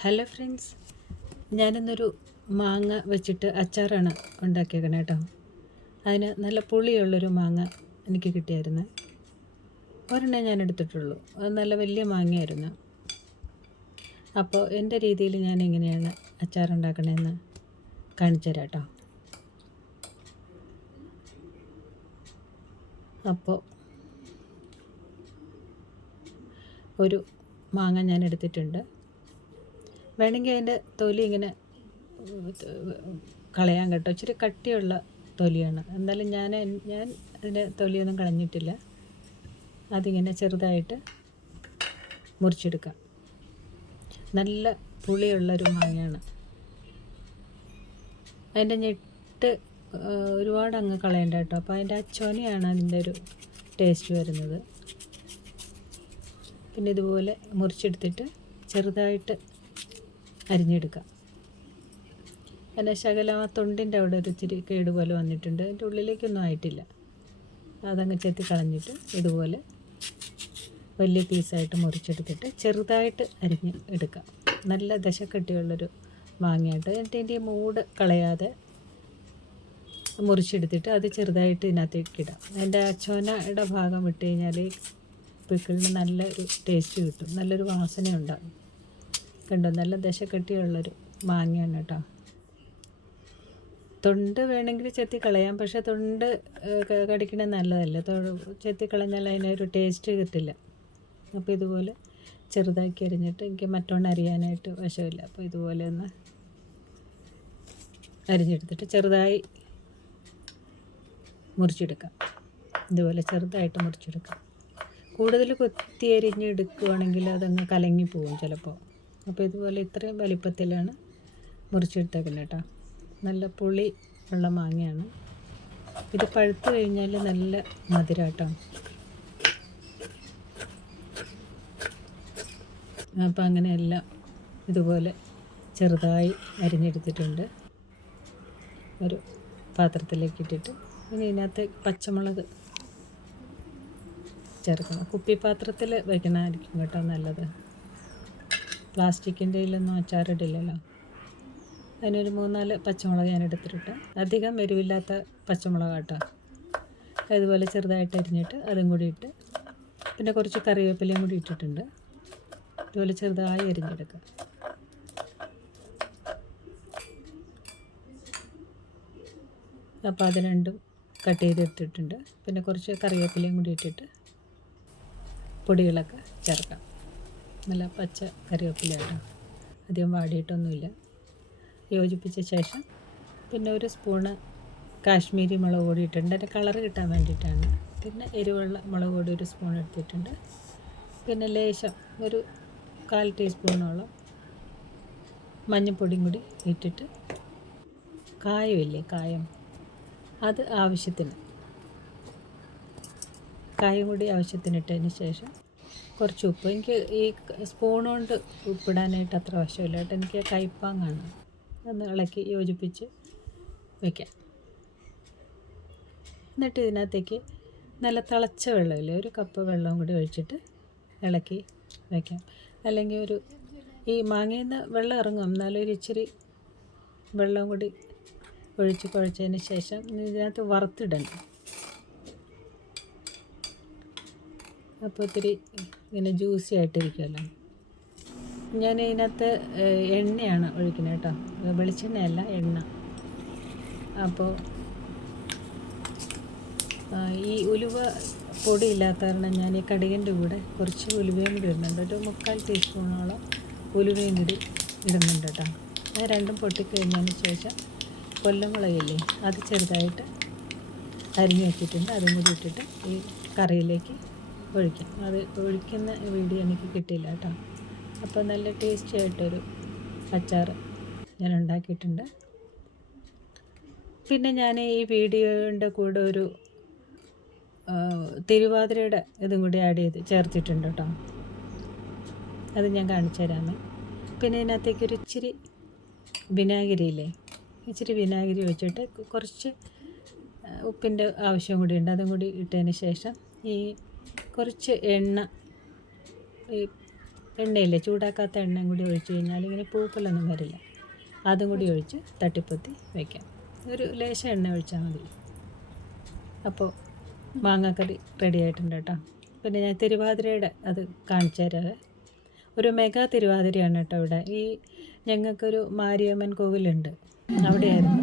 Hello friends, ഞാനിന്നൊരു മാങ്ങ വെച്ചിട്ട് അച്ചാറാണ് ഉണ്ടാക്കിയേക്കണേ കേട്ടോ. അതിന് നല്ല പുളിയുള്ളൊരു മാങ്ങ എനിക്ക് കിട്ടിയായിരുന്നു. ഒരെണ്ണേ ഞാൻ എടുത്തിട്ടുള്ളൂ. അത് നല്ല വലിയ മാങ്ങയായിരുന്നു. അപ്പോൾ എൻ്റെ രീതിയിൽ ഞാൻ എങ്ങനെയാണ് അച്ചാറുണ്ടാക്കണതെന്ന് കാണിച്ചു തരാം കേട്ടോ. അപ്പോൾ ഒരു മാങ്ങ ഞാൻ എടുത്തിട്ടുണ്ട്. വേണമെങ്കിൽ അതിൻ്റെ തൊലി ഇങ്ങനെ കളയാൻ കേട്ടോ. ഇച്ചിരി കട്ടിയുള്ള തൊലിയാണ്. എന്നാലും ഞാൻ അതിൻ്റെ തൊലിയൊന്നും കളഞ്ഞിട്ടില്ല. അതിങ്ങനെ ചെറുതായിട്ട് മുറിച്ചെടുക്കാം. നല്ല പുളിയുള്ളൊരു മാങ്ങയാണ്. അതിൻ്റെ ഞെട്ട് ഒരുപാട് അങ്ങ് കളയണ്ട കേട്ടോ. അപ്പോൾ അതിൻ്റെ അച്ചോനയാണ് അതിൻ്റെ ഒരു ടേസ്റ്റ് വരുന്നത്. പിന്നെ ഇതുപോലെ മുറിച്ചെടുത്തിട്ട് ചെറുതായിട്ട് അരിഞ്ഞെടുക്കാം. പിന്നെ ശകലം ആ തൊണ്ടിൻ്റെ അവിടെ ഒരു ഇച്ചിരി കേട് പോലെ വന്നിട്ടുണ്ട്. അതിൻ്റെ ഉള്ളിലേക്കൊന്നും ആയിട്ടില്ല. അതങ്ങ് ചെത്തി കളഞ്ഞിട്ട് ഇതുപോലെ വലിയ പീസായിട്ട് മുറിച്ചെടുത്തിട്ട് ചെറുതായിട്ട് അരിഞ്ഞ് എടുക്കാം. നല്ല ദശക്കട്ടിയുള്ളൊരു മാങ്ങയായിട്ട്. എന്നിട്ട് ഇതിൻ്റെ മൂട് കളയാതെ മുറിച്ചെടുത്തിട്ട് അത് ചെറുതായിട്ട് ഇതിനകത്തേക്ക് ഇടാം. അതിൻ്റെ അച്ചോനയുടെ ഭാഗം വിട്ട് കഴിഞ്ഞാൽ പിക്കിളിന് നല്ലൊരു ടേസ്റ്റ് കിട്ടും, നല്ലൊരു വാസന ഉണ്ടാകും. കണ്ടോ, നല്ല ദശക്കട്ടിയുള്ളൊരു മാങ്ങയാണ് കേട്ടോ. തൊണ്ട് വേണമെങ്കിൽ ചെത്തി കളയാം, പക്ഷേ തൊണ്ട് കടിക്കണത് നല്ലതല്ല. ചെത്തി കളഞ്ഞാൽ അതിനൊരു ടേസ്റ്റ് കിട്ടില്ല. അപ്പോൾ ഇതുപോലെ ചെറുതാക്കി അരിഞ്ഞിട്ട്, എനിക്ക് മറ്റോണ്ട് അരിയാനായിട്ട് വശമില്ല, അപ്പോൾ ഇതുപോലെ ഒന്ന് അരിഞ്ഞെടുത്തിട്ട് ചെറുതായി മുറിച്ചെടുക്കാം. ഇതുപോലെ ചെറുതായിട്ട് മുറിച്ചെടുക്കാം. കൂടുതൽ കൊത്തി അരിഞ്ഞെടുക്കുകയാണെങ്കിൽ അതങ്ങ് കലങ്ങിപ്പോവും ചിലപ്പോൾ. അപ്പോൾ ഇതുപോലെ ഇത്രയും വലിപ്പത്തിലാണ് മുറിച്ചെടുത്തേക്കുന്നത് കേട്ടോ. നല്ല പുളി ഉള്ള മാങ്ങയാണ്. ഇത് പഴുത്ത് കഴിഞ്ഞാൽ നല്ല മധുരമാട്ടോ. അപ്പോൾ അങ്ങനെയെല്ലാം ഇതുപോലെ ചെറുതായി അരിഞ്ഞെടുത്തിട്ടുണ്ട്. ഒരു പാത്രത്തിലേക്ക് ഇട്ടിട്ട് ഇനി ഇതിനകത്ത് പച്ചമുളക് ചേർക്കണം. കുപ്പിപ്പാത്രത്തിൽ വയ്ക്കണമായിരിക്കും കേട്ടോ നല്ലത്. പ്ലാസ്റ്റിക്കിൻ്റെ ഇതിലൊന്നും അച്ചാറിടില്ലല്ലോ. അതിനൊരു 3-4 പച്ചമുളക് ഞാൻ എടുത്തിട്ട്, അധികം എരിവില്ലാത്ത പച്ചമുളക് കേട്ടോ. അതുപോലെ ചെറുതായിട്ട് അരിഞ്ഞിട്ട് അതും കൂടി ഇട്ട്, പിന്നെ കുറച്ച് കറിവേപ്പിലയും കൂടി ഇട്ടിട്ടുണ്ട്. ഇതുപോലെ ചെറുതായി അരിഞ്ഞെടുക്കുക. അപ്പോൾ അത് രണ്ടും കട്ട് ചെയ്തെടുത്തിട്ടുണ്ട്. പിന്നെ കുറച്ച് കറിവേപ്പിലയും കൂടി ഇട്ടിട്ട് പൊടികളൊക്കെ ചേർക്കാം. നല്ല പച്ച കറിവേപ്പിലയാണ്, അധികം വാടിയിട്ടൊന്നുമില്ല. യോജിപ്പിച്ച ശേഷം പിന്നെ ഒരു സ്പൂണ് കാശ്മീരി മുളക് പൊടി ഇട്ടിട്ടുണ്ട്. അതിൻ്റെ കളറ് കിട്ടാൻ വേണ്ടിയിട്ടാണ്. പിന്നെ എരിവുള്ള മുളക് പൊടി ഒരു സ്പൂൺ എടുത്തിട്ടുണ്ട്. പിന്നെ ലേശം ഒരു 1/4 ടീസ്പൂണോളം മഞ്ഞൾപ്പൊടിയും കൂടി ഇട്ടിട്ട്, കായമില്ലേ, കായം, അത് ആവശ്യത്തിന്, കായം കൂടി ആവശ്യത്തിന് ഇട്ടതിന് ശേഷം കുറച്ച് ഉപ്പ്. എനിക്ക് ഈ സ്പൂൺ കൊണ്ട് ഉപ്പിടാനായിട്ട് അത്ര വശമില്ല കേട്ടോ. എനിക്ക് കയ്പ്പാങ്ങാണ്. ഒന്ന് ഇളക്കി യോജിപ്പിച്ച് വയ്ക്കാം. എന്നിട്ട് ഇതിനകത്തേക്ക് നല്ല തിളച്ച വെള്ളമില്ലേ, 1 കപ്പ് വെള്ളം കൂടി ഒഴിച്ചിട്ട് ഇളക്കി വയ്ക്കാം. അല്ലെങ്കിൽ ഈ മാങ്ങയിൽ നിന്ന് വെള്ളം ഇറങ്ങും, എന്നാലും ഒരു ഇച്ചിരി വെള്ളം കൂടി ഒഴിച്ച് കുഴച്ചതിന് ശേഷം ഇതിനകത്ത് വറുത്തിടണം. അപ്പോൾ ഒത്തിരി ഇങ്ങനെ ജ്യൂസി ആയിട്ടിരിക്കുമല്ലോ. ഞാൻ ഇതിനകത്ത് എണ്ണയാണ് ഒഴിക്കുന്നത് കേട്ടോ, വെളിച്ചെണ്ണയല്ല, എണ്ണ. അപ്പോൾ ഈ ഉലുവ പൊടി ഇല്ലാത്ത കാരണം ഞാൻ ഈ കടുകിൻ്റെ കൂടെ കുറച്ച് ഉലുവയും കൂടി ഇടുന്നുണ്ട്. ഒരു 3/4 ടീസ്പൂണോളം ഉലുവയും കൂടി ഇടുന്നുണ്ട് കേട്ടോ. അത് രണ്ടും പൊട്ടിക്കഴിഞ്ഞതിന് ശേഷം കൊല്ലമുളകില്ലേ, അത് ചെറുതായിട്ട് അരിഞ്ഞ് വെച്ചിട്ടുണ്ട്. അതും കൂടി ഇട്ടിട്ട് ഈ കറിയിലേക്ക് ഒഴിക്കാം. അത് ഒഴിക്കുന്ന വീഡിയോ എനിക്ക് കിട്ടിയില്ല കേട്ടോ. അപ്പോൾ നല്ല ടേസ്റ്റി ആയിട്ടൊരു അച്ചാർ ഞാൻ ഉണ്ടാക്കിയിട്ടുണ്ട്. പിന്നെ ഞാൻ ഈ വീഡിയോയുടെ കൂടെ ഒരു തിരുവാതിരയുടെ ഇതും കൂടി ചേർത്തിട്ടുണ്ട് കേട്ടോ. അത് ഞാൻ കാണിച്ചു തരാമേ. പിന്നെ ഇതിനകത്തേക്ക് ഒരു ഇച്ചിരി വിനാഗിരിയില്ലേ, ഇച്ചിരി വിനാഗിരി ഒഴിച്ചിട്ട് കുറച്ച് ഉപ്പിൻ്റെ ആവശ്യം കൂടി ഉണ്ട്. അതും കൂടി ഇട്ടതിന് ശേഷം ഈ കുറച്ച് എണ്ണ ഈ എണ്ണയില്ലേ, ചൂടാക്കാത്ത എണ്ണയും കൂടി ഒഴിച്ച് കഴിഞ്ഞാൽ ഇങ്ങനെ പൂപ്പലൊന്നും വരില്ല. അതും കൂടി ഒഴിച്ച് തട്ടിപ്പൊത്തി വയ്ക്കാം. ഒരു ലേശം എണ്ണ ഒഴിച്ചാൽ മതി. അപ്പോൾ മാങ്ങാക്കറി റെഡി ആയിട്ടുണ്ട് കേട്ടോ. പിന്നെ ഞാൻ തിരുവാതിരയുടെ അത് കാണിച്ചു തരാവേ. ഒരു മെഗാ തിരുവാതിരയാണ് കേട്ടോ ഇവിടെ. ഞങ്ങൾക്കൊരു മാരിയമ്മൻ കോവിലുണ്ട്, അവിടെയായിരുന്നു.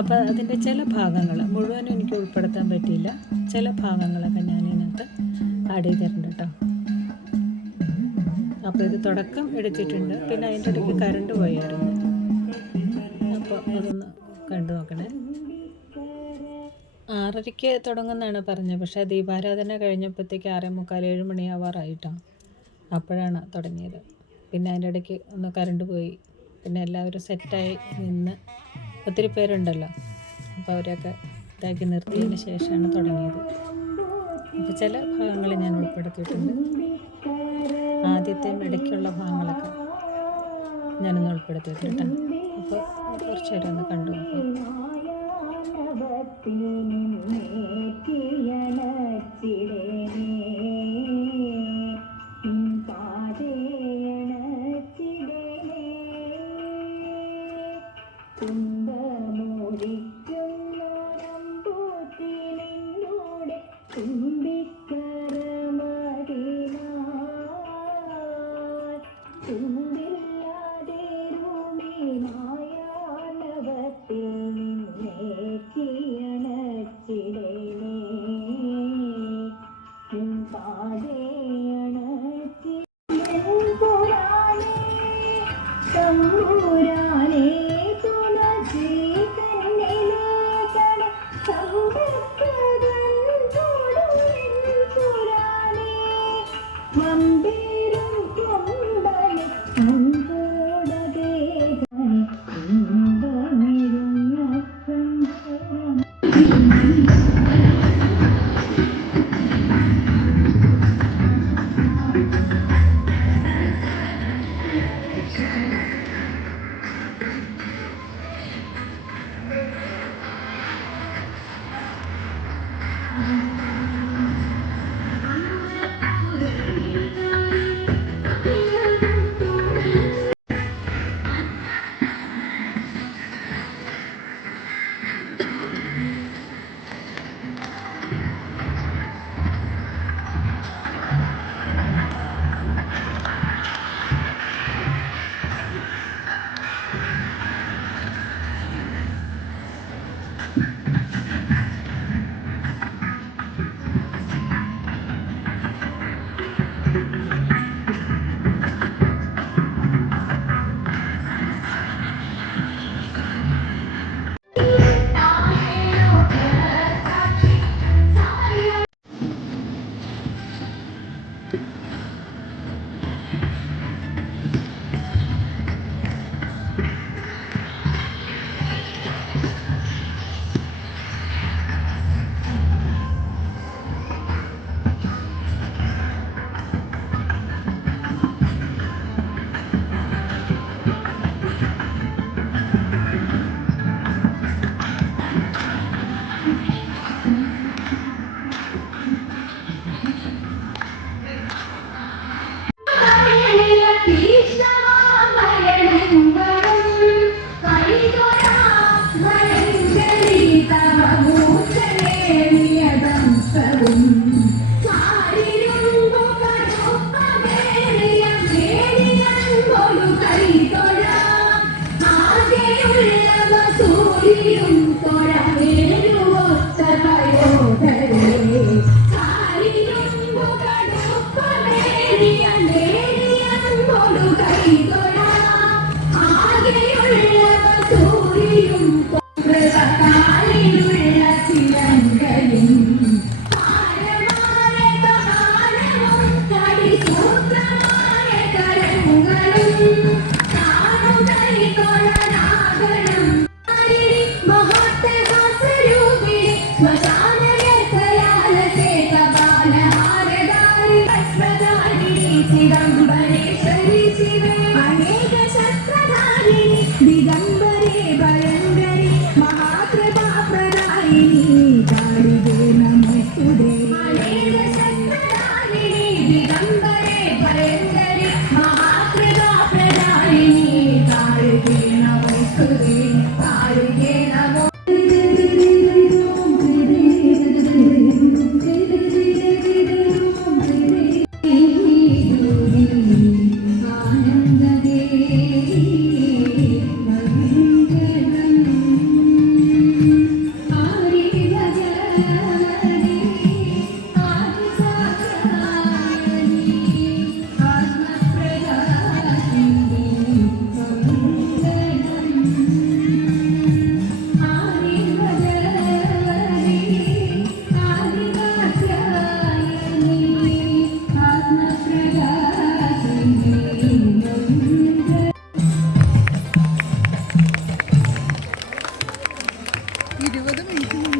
അപ്പോൾ അതിൻ്റെ ചില ഭാഗങ്ങൾ മുഴുവനും എനിക്ക് ഉൾപ്പെടുത്താൻ പറ്റിയില്ല. ചില ഭാഗങ്ങളൊക്കെ ഞാൻ ഇതിനകത്ത് ആഡ് ചെയ്തിട്ടുണ്ട് കേട്ടോ. അപ്പോൾ ഇത് തുടക്കം എടുത്തിട്ടുണ്ട്. പിന്നെ അതിൻ്റെ ഇടയ്ക്ക് കറണ്ട് പോയായിരുന്നു. അപ്പോൾ അതൊന്ന് കണ്ടു നോക്കണേ. 6:30 തുടങ്ങുന്നതാണ് പറഞ്ഞത്. പക്ഷേ ദീപാരാധന കഴിഞ്ഞപ്പോഴത്തേക്ക് 6:45 7 മണിയാവാറായിട്ടാണ്. അപ്പോഴാണ് തുടങ്ങിയത്. പിന്നെ അതിൻ്റെ ഇടയ്ക്ക് ഒന്ന് കറണ്ട് പോയി. പിന്നെ എല്ലാവരും സെറ്റായി നിന്ന്, ഒത്തിരി പേരുണ്ടല്ലോ, അപ്പോൾ അവരൊക്കെ ഇതാക്കി നിർത്തിയതിന് ശേഷമാണ് തുടങ്ങിയത്. അപ്പോൾ ചില ഭാഗങ്ങൾ ഞാൻ ഉൾപ്പെടുത്തിയിട്ടുണ്ട്. ആദ്യത്തെയും ഇടയ്ക്കുള്ള ഭാഗങ്ങളൊക്കെ ഞാനൊന്ന് ഉൾപ്പെടുത്തിയിട്ടുണ്ട്. അപ്പോൾ കുറച്ച് നേരം ഒന്ന് കണ്ടു നോക്കും. ആകെയുള്ള